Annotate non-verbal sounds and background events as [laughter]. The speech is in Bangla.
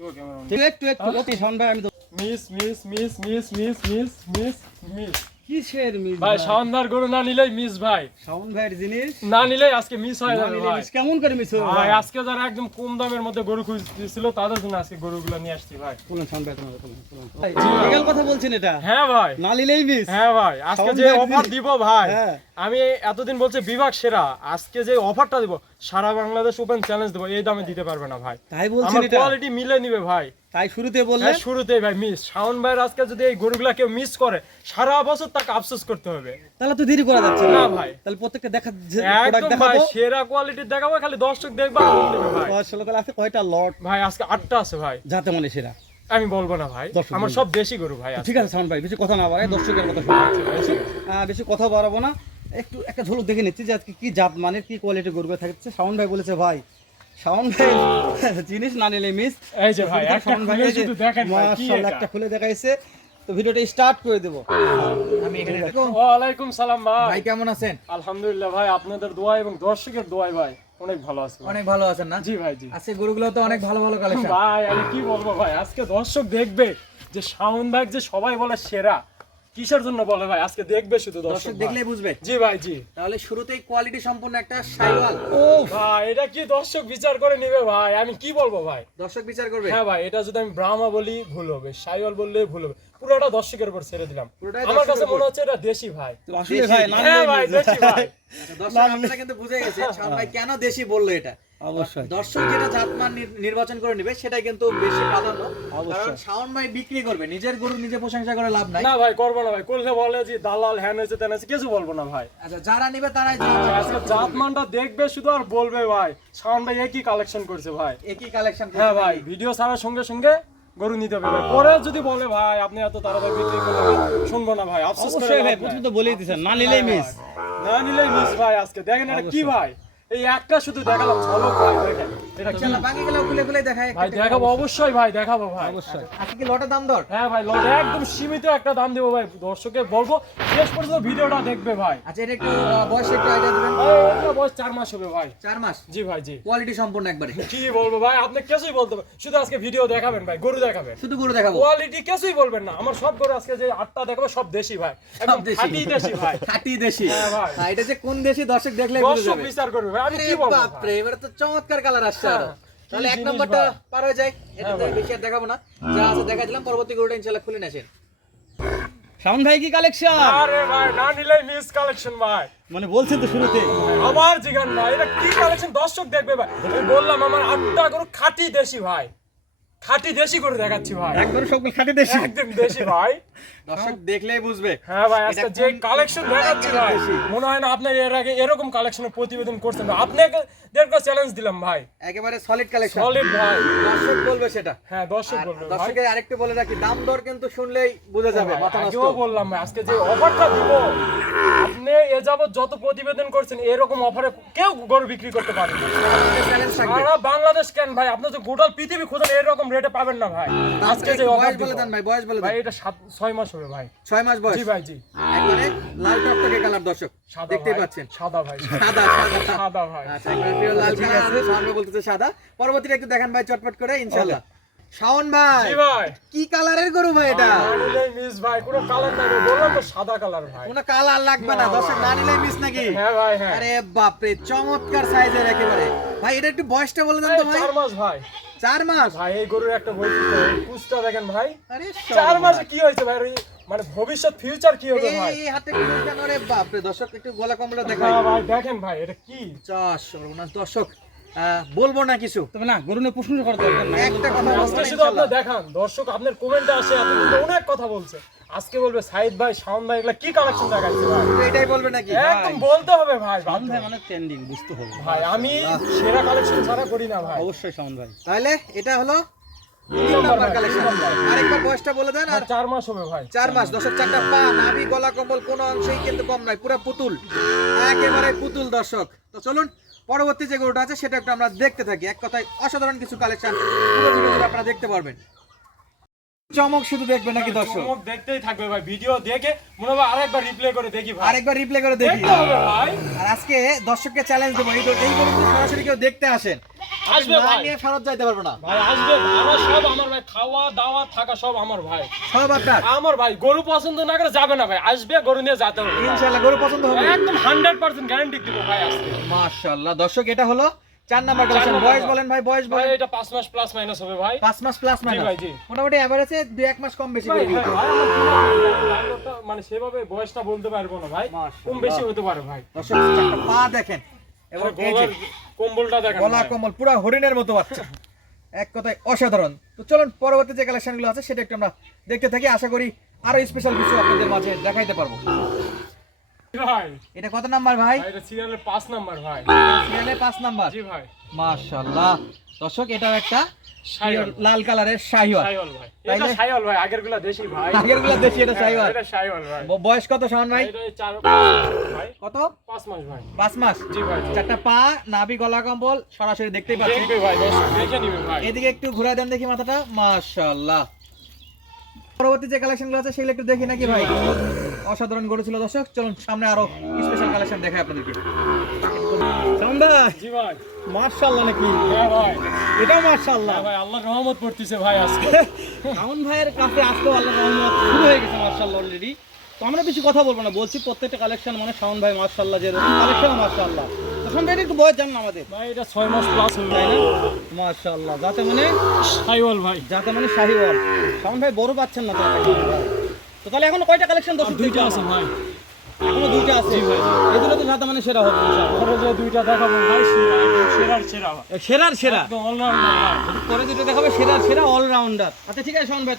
একটু একটু একটু অতি শাওন ভাই আমি তো miss miss miss miss miss miss miss miss কিসের মিস ভাই গরু না নিলেই মিস ভাই। শাওন ভাইয়ের জিনিস? না আজকে মিস হয়ে ভাই। কেমন করে মিস ভাই আজকে যারা একদম কম দামের মধ্যে গরু খুঁজতেছিল তাদের জন্য আজকে গরুগুলো নিয়ে আসছি ভাই। বলুন শাওন ভাই। লিগ্যাল কথা বলছেন এটা? হ্যাঁ ভাই। না নিলেই মিস হ্যাঁ ভাই আজকে যে অফার দিব ভাই হ্যাঁ। আমি এতদিন বলছি বিভাগ সেরা আজকে যে অফারটা দিব সারা বাংলাদেশ ওপেন চ্যালেঞ্জ দেবো এই দামে দিতে পারবে না ভাই। তাই বলছেন এটা? কোয়ালিটি মিলে নিবে ভাই। তাই শুরুতে বললে? শুরুতে ভাই মিস শাওন ভাইয়ের আজকে যদি এই গরুগুলা কেউ মিস করে সারা বছর তাকে আফসোস করতে হবে। তাহলে তো দেরি করা যাচ্ছে না। ভাই। তাহলে প্রত্যেকটা দেখা প্রোডাক্ট ভাই দেখাবো। সেরা কোয়ালিটির দেখাবো খালি দর্শক দেখবা ভাই। আসলে তাহলে আছে কয়টা লট ভাই আজকে আটটা আছে ভাই। যাতে মানে সেরা। আমি বলব না ভাই আমার সব দেশি গরু ভাই ঠিক আছে শাওন ভাই বেশি কথা না বাড়াই দর্শকের কথা শুনে বেশি কথা বাড়াবো না। একটু একটা ঝলক দেখে নিচ্ছি যে আজকে কি জাত মানের কি কোয়ালিটি গরু থাকছে। শাওন ভাই বলেছে ভাই শাওন ভাই জিনিস না নিলে মিস এই যে ভাই একটা খুলে শুধু দেখেন মাশাআল্লাহ একটা খুলে দেখাইছে। তো ভিডিওটা স্টার্ট করে দেবো। আমি এখানে সালাম ভাই। ভাই কেমন আছেন? আলহামদুলিল্লাহ ভাই আপনাদের দোয়া এবং দর্শকের দোয়াই ভাই অনেক ভালো আছে অনেক ভালো আছেন না? জি ভাই জি। আজকে গরুগুলো তো অনেক ভালো ভালো কালেকশন ভাই আমি কি বলব ভাই আজকে দর্শক দেখবে যে শাওন ভাই যে সবাই বলে সেরা। কিসের জন্য বলে ভাই? আজকে দেখবে শুধু দর্শক। দেখলেই বুঝবে। জি ভাই জি। তাহলে শুরুতেই কোয়ালিটি সম্পূর্ণ একটা সাইওয়াল। ও ভাই এটা কি দর্শক বিচার করে নিবে ভাই? আমি কি বলব ভাই? দর্শক বিচার করবে। হ্যাঁ ভাই এটা যদি আমি ব্রাহ্মা বলি ভুল হবে। সাইওয়াল বললে ভুল হবে। পুরোটা দর্শকের উপর ছেড়ে দিলাম। আমার কাছে মনে হচ্ছে এটা দেশি ভাই। আসলে ভাই হ্যাঁ ভাই দেশি ভাই। আচ্ছা, দর্শক আপনারা কিন্তু বুঝে গেছেন শাওন ভাই কেন দেশি বলল এটা? অবশ্যই। দর্শক যেটা জাতমান নির- নির্বাচন করে নেবে সেটাই কিন্তু বেশি প্রাধান্য। কারণ শাওন ভাই বিক্রি করবে নিজের গরু নিজে প্রশংসা করে লাভ নাই। না ভাই করব না ভাই। করলে বলে যে দালাল হ্যান হয়েছে তেন হয়েছে কিছু বলব না ভাই। আচ্ছা যারা নিবে তারাই আজকে জাতমানটা দেখবে শুধু আর বলবে ভাই। শাওন ভাই একই কালেকশন করছে ভাই। একই কালেকশন হ্যাঁ ভাই ভিডিও ছাড়ার সঙ্গে সঙ্গে গরু নিতে হবে পরে যদি বলে ভাই আপনি এত তাড়াতাড়ি বিক্রি করলেন শুনব না ভাই। আফসোস করে ভাই। প্রথম তো বলেই দিয়েছেন না নিলেই মিস না নিলেই মিস ভাই আজকে। দেখেন এটা কি ভাই? এই একটা শুধু দেখালাম ঝলক ভাই এটা কি? বাকি গুলো খুলে খুলে দেখাই ভাই দেখাবো অবশ্যই ভাই দেখাবো ভাই। অবশ্যই। আজকে কি লটের দাম দর? হ্যাঁ ভাই লটে একদম সীমিত একটা দাম দেবো ভাই দর্শকে বলব। শেষ পর্যন্ত ভিডিওটা দেখবে ভাই। আচ্ছা এটা একটু বয়স একটু আইডিয়া দিবেন। এটা বয়স চার মাস হবে ভাই। চার মাস? জি ভাই জি। কোয়ালিটি সম্পূর্ণ একবারে। কি বলব ভাই আপনি কিছুই বলতে শুধু আজকে ভিডিও দেখাবেন ভাই গরু দেখাবেন। শুধু গরু দেখাবো। কোয়ালিটি কিছুই বলবেন না আমার সব গরু আজকে যে আটটা দেখাবো সব দেশি ভাই। একদম দেশি। খাঁটি দেশি ভাই। খাঁটি দেশি। হ্যাঁ ভাই। এটা যে কোন দেশি দর্শক দেখলে দর্শক বিচার করবে ভাই আমি কি বলব? বাপরে এবারে তো চমৎকার কালার আসছে হ্যাঁ, তাহলে এক নম্বরটা পার হয়ে যায় এটা হ্যাঁ, বেশি আর দেখাবো না। যা আছে দেখা দিলাম পরবর্তী গরুটা ইনশাআল্লাহ খুলে নেছেন শাওন ভাই কি কালেকশন আরে ভাই না নিলে মিস কালেকশন ভাই। মানে বলছেন তো শুরুতে। আমার জিগান ভাই এটা কি কালেকশন দর্শক দেখবে ভাই। আমি বললাম আমার আটটা গরু খাঁটি দেশি ভাই। খাঁটি দেশি গরু দেখাচ্ছি ভাই। একবার সকল খাটে দেশি। একদম দেশি ভাই। দর্শক দেখলেই বুঝবে। হ্যাঁ ভাই আজকে যে কালেকশন দেখাচ্ছি ভাই মনে হয় না আপনার এর আগে এরকম কালেকশনের প্রতিবেদন করছেন না। আপনাকে দেড়টা চ্যালেঞ্জ দিলাম ভাই। একেবারে সলিড কালেকশন সলিড ভাই। দর্শক বলবে সেটা। হ্যাঁ দর্শক বলবে দর্শকের আরেকটু বলে রাখি দাম দর কিন্তু শুনলেই বোঝা যাবে ভাই, মাথা নষ্ট বললাম ভাই, আজকে যে অফারটা দিব আপনি এ যাবত যত প্রতিবেদন করছেন এরকম অফারে কেউ গরু বিক্রি করতে সারা বাংলাদেশ কেন ভাই? আপনি তো গোটাল পৃথিবী খোঁজেন এরকম রেটে পাবেন না ভাই। আজকে যে অফার বলে দেন ভাই বয়স বলে ভাই এটা মাস হবে ভাই। ছয় মাস বয়স। জি ভাই জি। একবারে লাল টকটকে কালার দর্শক। পাচ্ছেন। সাদা ভাই। সাদা সাদা ভাই। আচ্ছা একবার প্রিয় লাল কালার সামনে বলতেছে সাদা। পরবর্তীটা একটু দেখান ভাই চটপট করে ইনশাআল্লাহ। শাওন ভাই জি ভাই। কি কালারের গরু ভাই এটা? নিলেই মিস ভাই কোনো কালার নাই বললাম তো সাদা কালার ভাই। কোনো কালার লাগবে না দর্শক না নিলে মিস নাকি? হ্যাঁ ভাই হ্যাঁ। আরে বাপরে চমৎকার সাইজের একেবারে। ভাই এটা একটু বয়সটা বলে দেন তো ভাই। চার মাস ভাই। চার মাস? ভাই এই গরুর একটা বৈশিষ্ট্য কুচটা দেখেন ভাই। আরে চার মাসে কি হয়েছে ভাই? মানে ভবিষ্যৎ ফিউচার কি হবে ভাই? এই হাতে কি কেন রে বাপরে দর্শক একটু গলা কমলা হ্যাঁ ভাই দেখেন ভাই এটা কি? চাষ সর্বনাশ। দর্শক বলব না কিছু। তবে না গরু নিয়ে প্রশ্ন নাই। একটা কথা আজকে শুধু। আপনার দেখান দর্শক আপনার কমেন্টে আসে আপনি অনেক কথা বলছে। আজকে বলবে সাইদ ভাই শাওন ভাই এগুলা কি কালেকশন দেখাচ্ছে ভাই? এটাই বলবে নাকি? একদম বলতে হবে ভাই শাওন ভাই মানে ট্রেন্ডিং বুঝতে হবে। ভাই আমি সেরা কালেকশন ছাড়া করি না ভাই। অবশ্যই শাওন ভাই। তাহলে এটা হলো তিন ভাই, কালেকশন তিন নম্বর। আরেকবার বয়সটা বলে দেন আর আর চার মাস হবে ভাই। চার মাস দর্শক চারটা পা নাভি গলা কম্বল কোনো অংশেই কিন্তু কম নয় পুরো পুতুল। একেবারে পুতুল দর্শক। তো চলুন পরবর্তী যে গরুটা আছে সেটা একটু আমরা দেখতে থাকি। এক কথায় অসাধারণ কিছু কালেকশন পুরো আপনারা দেখতে পারবেন। চমক শুধু দেখবে নাকি দর্শক? চমক দেখতেই থাকবে ভাই ভিডিও দেখে মনে হয় আরেকবার রিপ্লে করে দেখি ভাই। আরেকবার রিপ্লে করে দেখি। আর আজকে দর্শককে চ্যালেঞ্জ দেবো। এই এই গরু সরাসরি কেউ দেখতে আসেন। আসবে ভাই। নিয়ে ফেরত যাইতে পারব না। ভাই আসবে ভাড়া সব আমার ভাই। খাওয়া দাওয়া থাকা সব আমার ভাই। সব আপনার? আমার ভাই। গরু পছন্দ না করে যাবে না ভাই। আসবে গরু নিয়ে যেতে হবে। ইনশাআল্লাহ গরু পছন্দ হবে। একদম হান্ড্রেড পার্সেন্ট গ্যারান্টি দিব ভাই আজকে। মাশাআল্লাহ। দর্শক এটা হলো চার নাম্বার বয়স বলেন ভাই বয়স বলেন। এটা পাঁচ মাস প্লাস মাইনাস হবে ভাই। পাঁচ মাস প্লাস মাইনাস ভাই, জি। মোটামুটি এভারেজে দুই এক মাস কম বেশি ভাই, করে ভাই, ভাই, আমার জীবনে লাইনটা মানে সেভাবে বয়সটা বলতে পারব না ভাই। কম বেশি হতে পারে ভাই। দর্শক চারটা পা দেখেন। এবং কম্বলটা দেখেন গলা কম্বল পুরো হরিণের মতো বাচ্চা। এক কথায় অসাধারণ। তো চলুন পরবর্তী যে কালেকশনগুলো আছে সেটা একটু আমরা দেখতে থাকি। আশা করি আরও স্পেশাল কিছু আপনাদের মাঝে দেখাইতে পারব। ভাই। এটা কত নাম্বার ভাই? এটা সিরিয়ালের পাঁচ নাম্বার ভাই। সিরিয়ালের পাঁচ নাম্বার? জি ভাই। মাশাআল্লাহ। দর্শক এটাও একটা। লাল কালারের শাহিওয়াল। ভাই। এটা না? সাইওয়াল ভাই আগেরগুলা দেশি ভাই। আগেরগুলো দেশি এটা শাহিওয়াল। এটা সাইওয়াল ভাই। বয়স কত শাহন ভাই? কত? পাঁচ মাস ভাই। পাঁচ মাস? জি ভাই চারটা পা নাভি গলা কম্বল সরাসরি দেখতেই দেখবে ভাই দেখে নিবে ভাই। এদিকে একটু ঘুরাই দেন দেখি মাথাটা। মাশাআল্লাহ। পরবর্তী যে কালেকশনগুলো আছে সেগুলো একটু দেখি নাকি ভাই? অসাধারণ গরু ছিল দর্শক। চলুন সামনে আরও স্পেশাল কালেকশন দেখাই আপনাদেরকে। জি ভাই। মার্শাল্লাহ নাকি? হ্যাঁ ভাই। এটাও মার্শাল্লাহ। হ্যাঁ ভাই আল্লাহর রহমত পড়তেছে ভাই আজকে। [laughs] ভাইয়ের কাছে রহমত শুরু হয়ে গেছে মার্শাল্লাহ অলরেডি তো আমরা বেশি কথা বলব না বলছি প্রত্যেকটা কালেকশন মানে শাওন ভাই মার্শাল্লাহ যে কালেকশন মার্শাল্লাহ। শাওন ভাই একটু বয়স জান না আমাদের? ভাই এটা ছয় মাস প্লাস হয়ে যায় না মার্শাল্লাহ যাতে মানে সাইওয়াল ভাই। যাতে মানে শাহিওয়াল শাওন ভাই বড় পাচ্ছেন না তো তাহলে এখন কয়টা কালেকশন দর্শক দুইটা আছে ভাই। এখনও দুইটা আছে। এই দুটো তো যাতে মানে সেরা হবে। যে দুইটা দেখাবো ভাই সেরার সেরা। সেরার সেরা। অলরাউন্ডার পরে দুটো দেখাবে সেরা সেরা অলরাউন্ডার আচ্ছা ঠিক আছে শোন ভাই।